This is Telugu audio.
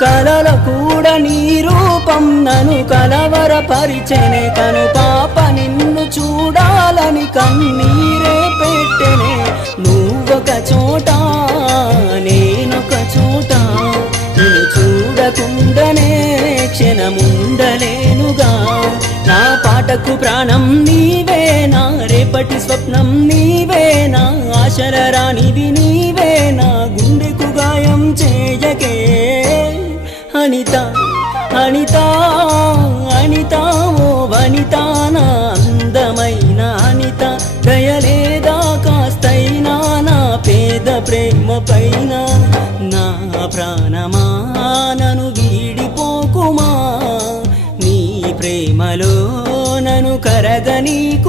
కలల కూడా నీ రూపం నన్ను కలవరపరిచెనే కను పాప నిన్ను చూడాలని కన్నీరే పెట్టెనే నువ్వొక చోట నేనొక చోట నిన్ను చూడకుండానే క్షణముండలేనుగా నా పాటకు ప్రాణం నీవే నా రేపటి స్వప్నం నీవే నా ఆశల రానివి నీవే నా గుండెకు గాయం చేయకే అనిత అనిత అనిత ఓ వనిత నా అందమైన అనిత దయలేదా కాస్తైనా నా పేద ప్రేమ పైన నా ప్రాణమా నన్ను వీడిపోకుమా నీ ప్రేమలో నన్ను కరగనీకు